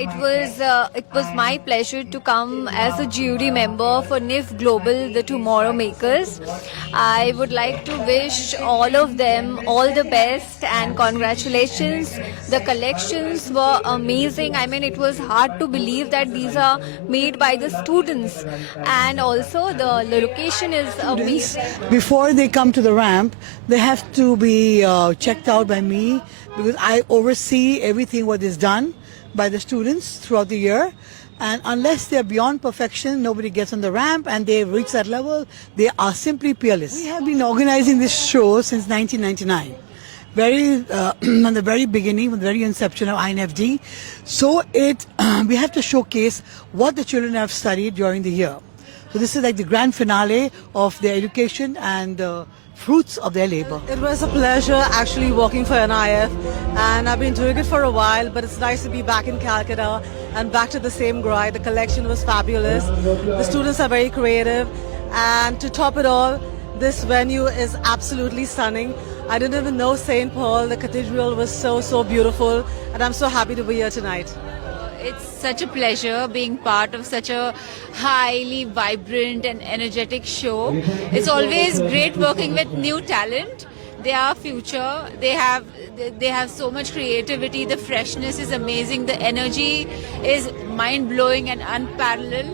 It was my pleasure to come as a jury member for NIF Global, the Tomorrow Makers. I would like to wish all of them all the best and congratulations. The collections were amazing. I mean, it was hard to believe that these are made by the students, and also the location is amazing. Before they come to the ramp, they have to be checked out by me because I oversee everything what is done by the students throughout the year. And unless they're beyond perfection, nobody gets on the ramp and they reach that level, they are simply peerless. We have been organizing this show since 1999. From the very beginning, from the very inception of INFD. So we have to showcase what the children have studied during the year. So this is like the grand finale of their education and fruits of their labor. It was a pleasure actually working for NIF, and I've been doing it for a while, but it's nice to be back in Calcutta and back to the same grind. The collection was fabulous. The students are very creative, and to top it all, this venue is absolutely stunning. I didn't even know St. Paul, the cathedral was so beautiful, and I'm so happy to be here tonight. It's such a pleasure being part of such a highly vibrant and energetic show. It's always great working with new talent. They are future. They have so much creativity. The freshness is amazing. The energy is mind-blowing and unparalleled.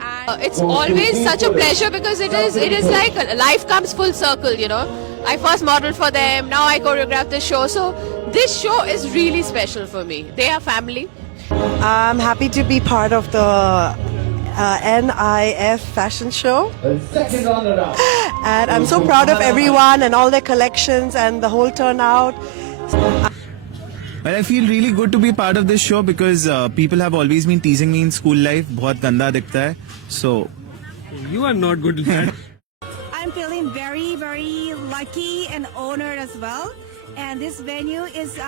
And it's always such a pleasure because it is like life comes full circle, you know. I first modeled for them, now I choreograph the show. So this show is really special for me. They are family. I'm happy to be part of the NIF fashion show. And I'm so proud of everyone and all their collections and the whole turnout. Well, I feel really good to be part of this show because people have always been teasing me in school life. बहुत गंदा दिखता है. So you are not good at that. I'm feeling very lucky and honored as well. And this venue is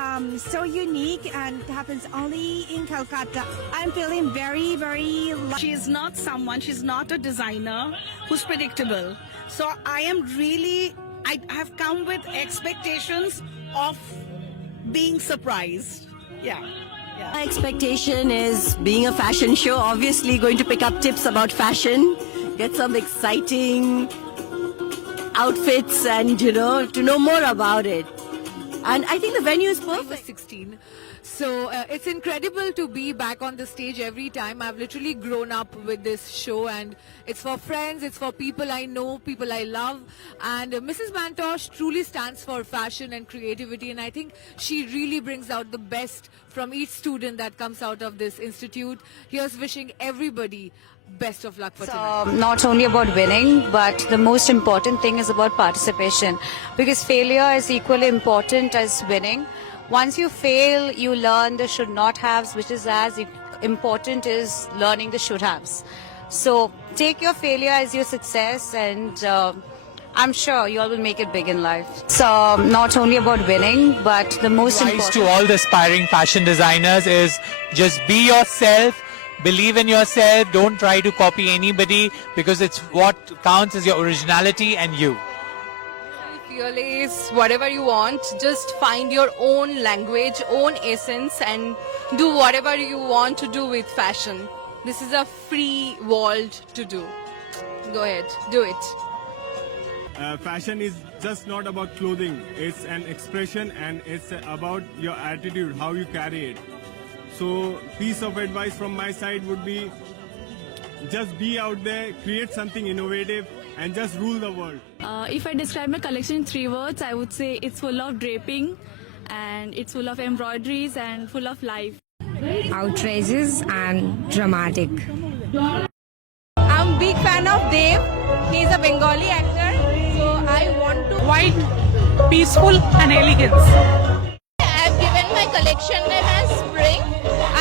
so unique and it happens only in Calcutta. I'm feeling very lucky. She's not a designer who's predictable. So I have come with expectations of being surprised. Yeah. My expectation is being a fashion show, obviously going to pick up tips about fashion, get some exciting outfits and, to know more about it. And I think the venue is perfect. I was 16. So it's incredible to be back on the stage every time. I've literally grown up with this show, and it's for friends, it's for people I know, people I love. And Mrs. Mantosh truly stands for fashion and creativity, and I think she really brings out the best from each student that comes out of this institute. Here's wishing everybody best of luck for tonight. Not only about winning, but the most important thing is about participation, because failure is equally important as winning. Once you fail, you learn the should not haves, which is as important as learning the should haves. So take your failure as your success, and I'm sure you all will make it big in life. So not only about winning, but the most important to all the aspiring fashion designers is just be yourself. Believe in yourself, don't try to copy anybody, because it's what counts is your originality and you. Fearless, whatever you want, just find your own language, own essence, and do whatever you want to do with fashion. This is a free world to do. Go ahead, do it. Fashion is just not about clothing, it's an expression and it's about your attitude, how you carry it. So, piece of advice from my side would be just be out there, create something innovative, and just rule the world. If I describe my collection in 3 words, I would say it's full of draping, and it's full of embroideries and full of life. Outrageous and dramatic. I'm a big fan of Dev. He's a Bengali actor, so I want to... White, peaceful and elegance. I've given my collection name as Spring,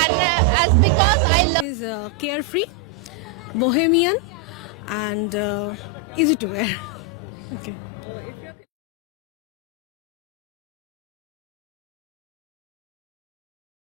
and as because I love... Is carefree, bohemian, and easy to wear. Okay.